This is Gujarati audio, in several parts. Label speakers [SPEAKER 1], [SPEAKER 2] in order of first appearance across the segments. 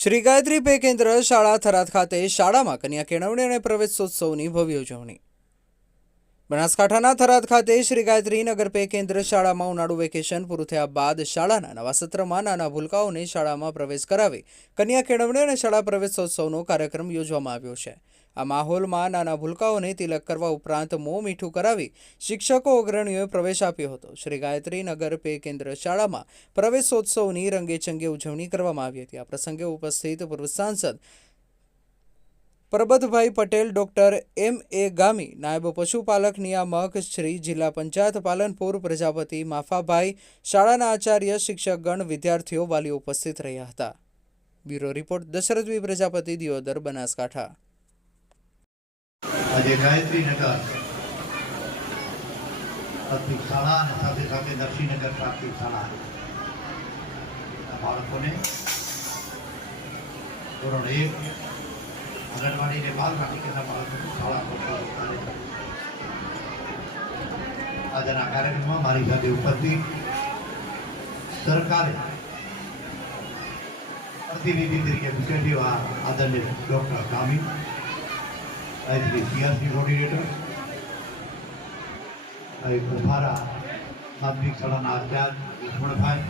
[SPEAKER 1] શ્રી ગાયત્રી પે કેન્દ્ર શાળા થરાદ ખાતે શાળામાં કન્યા કેળવણી અને પ્રવેશોત્સવની ભવ્ય ઉજવણી. બનાસકાંઠાના થરાદ ખાતે શ્રી ગાયત્રી નગર પે કેન્દ્ર શાળામાં ઉનાળુ વેકેશન પૂરું થયા બાદ શાળાના નવા સત્રમાં નાના ભૂલકાઓને શાળામાં પ્રવેશ કરાવી કન્યા કેળવણી અને શાળા પ્રવેશોત્સવનો કાર્યક્રમ યોજવામાં આવ્યો છે. આ માહોલમાં નાના ભૂલકાઓને તિલક કરવા ઉપરાંત મોં મીઠું કરાવી શિક્ષકો અગ્રણીઓએ પ્રવેશ આપ્યો હતો. શ્રી ગાયત્રી નગર પે કેન્દ્ર શાળામાં પ્રવેશોત્સવની રંગેચંગે ઉજવણી કરવામાં આવી હતી. આ પ્રસંગે ઉપસ્થિત પૂર્વ સાંસદ Parbatbhai Patel, doctor M A Gami, નાયબ પશુપાલક નિયામક શ્રી જિલ્લા પંચાયત પાલનપુર, પ્રજાપતિ માફાભાઈ, શાળાના આચાર્ય, શિક્ષકગણ, વિદ્યાર્થીઓ વાલીઓ ઉપસ્થિત રહ્યા હતા. બ્યુરો રિપોર્ટ દશરથવી, પ્રજાપતિ દિયોદર, બનાસકાંઠા.
[SPEAKER 2] આજે ગાયત્રી નગર પ્રાથમિક શાળા અને સાથે સાથે નરસિંહનગર પ્રાથમિક શાળા. ના બાળકોને ધોરણ એક, આંગણવાડી ને બાલ બાલિકાના બાળકોને શાળા પહોંચવાનો કાર્યક્રમ આજના કાર્યક્રમમાં મારી સાથે ઉપસ્થિત સરકારે પ્રતિનિધિ તરીકે વિશેષ એવા આદરણીય ડૉક્ટર કામી આજની સીઆરસી coordinator. I ઉભારા માધ્યમિક શાળાના આચાર્ય લક્ષ્મણભાઈ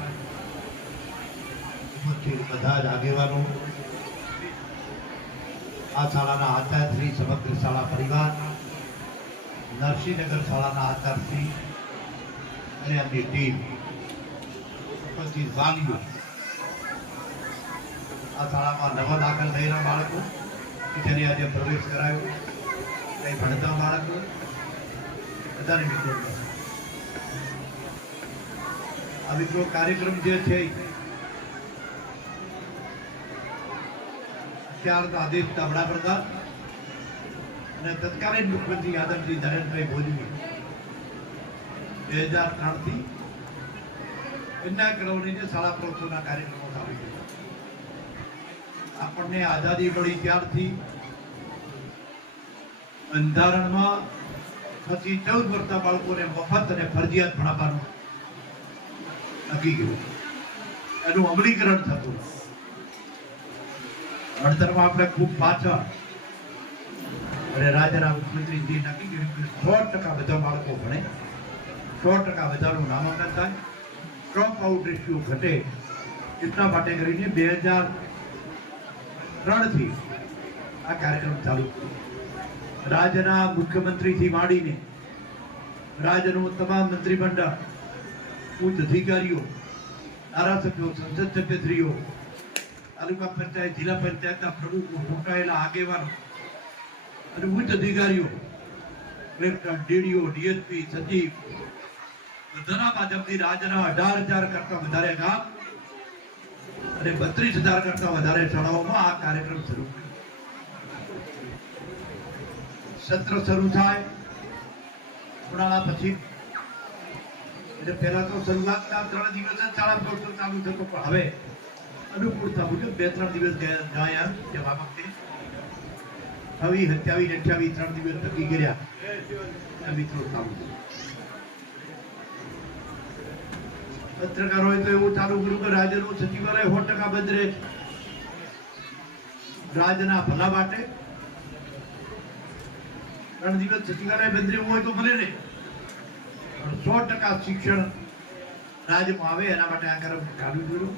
[SPEAKER 2] ઉપસ્થિત બધા જ આગેવાનો. આ શાળાના આચાર્ય શ્રી સમગ્ર શાળા પરિવાર, નરસિંહનગર શાળાના આચાર્ય શ્રી અને એમની ટીમ. ઉપસ્થિત વાલીઓ. આ શાળામાં નવા દાખલ થયેલા બાળકો જેને આજે પ્રવેશ કરાયો. કંઈ ભણતા બાળકો બધાને મિત્રો આ મિત્રો કાર્યક્રમ જે છે અત્યારના આદિત્ય વડાપ્રધાન અને તત્કાલીન મુખ્યમંત્રી યાદવજી નરેન્દ્રભાઈ મોદી બે હજાર ત્રણથી કન્યા કેળવણીને શાળા પ્રોત્સવના કાર્યક્રમો ચાલુ છે. આપણને આઝાદી મળી ત્યારથી બંધારણમાં પછી ચૌદ વર્ષના બાળકોને મફત અને ફરજિયાત ભણાવવાનું નક્કી કર્યું. એનું અમલીકરણ થતું. ભણતરમાં આપણે ખૂબ પાછળ અને રાજ્યના મુખ્યમંત્રીજી નક્કી કર્યું કે સો ટકા બધા બાળકો ભણે, સો ટકા બધાનું નામાંકન થાય. ડ્રોપ આઉટ રેશિયો ઘટે એટલા માટે કરીને બે હજાર ત્રણથી આ કાર્યક્રમ ચાલુ થયો રાજ્યના મુખ્યમંત્રીથી માંડીને રાજ્યનું તમામ મંત્રીમંડળ, ઉચ્ચ અધિકારીઓ, ધારાસભ્યો, સંસદ સભ્યશ્રીઓ, તાલુકા પંચાયત, જિલ્લા પંચાયતના પ્રમુખો ચૂંટાયેલા આગેવાનો અને ઉચ્ચ અધિકારીઓ કલેક્ટર ડીડીઓ, ડીએસપી, સચિવ, બધાના માધ્યમથી રાજ્યના અઢાર હજાર કરતા વધારે ગામ અને બત્રીસ હજાર કરતા વધારે શાળાઓમાં આ કાર્યક્રમ શરૂ કર્યો. સત્ર શરૂ થાય. ઉનાળા પછી, એટલે પહેલા તો શરૂઆતના ત્રણ દિવસ જ શાળા પ્રવૃત્તિઓ ચાલુ થતો, પણ હવે અનુકૂળતા મુજબ બે ત્રણ દિવસ ગયા જવા વખતે છવ્વીસ સત્યાવીસ, અઠ્યાવીસ ત્રણ દિવસ નક્કી કર્યા મિત્રો ચાલુ પત્રકારોએ તો એવું ચાલુ કર્યું કે રાજ્યનું સચિવાલય સો ટકા બંધ રહે. રાજના ભલા માટે ત્રણ દિવસ સચિવાલય બંધ હોય તો ભલે નહીં પણ સો ટકા શિક્ષણ રાજ્યમાં આવે એના માટે આ કાર્ય ચાલુ કર્યું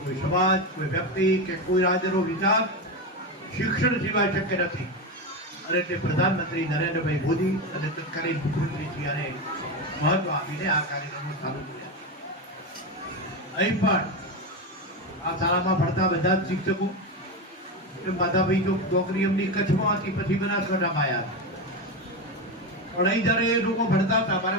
[SPEAKER 2] કોઈ સમાજ, કોઈ વ્યક્તિ કે કોઈ રાજ્યનો વિચાર શિક્ષણ સિવાય શક્ય નથી. અને તે પ્રધાનમંત્રી નરેન્દ્રભાઈ મોદી અને તત્કાલીન મુખ્યમંત્રીજી અને મહત્વ આપીને આ કાર્યક્રમો ચાલુ કર્યા. અહીં પણ આ શાળામાં ભણતા બધા જ શિક્ષકો માધાભાઈ જો નોકરી એમની કચ્છમાં હતી, પછી બનાસકાંઠામાં આવ્યા હતા. પણ અહીં જ્યારે એ લોકો ભણતા હતા. મારે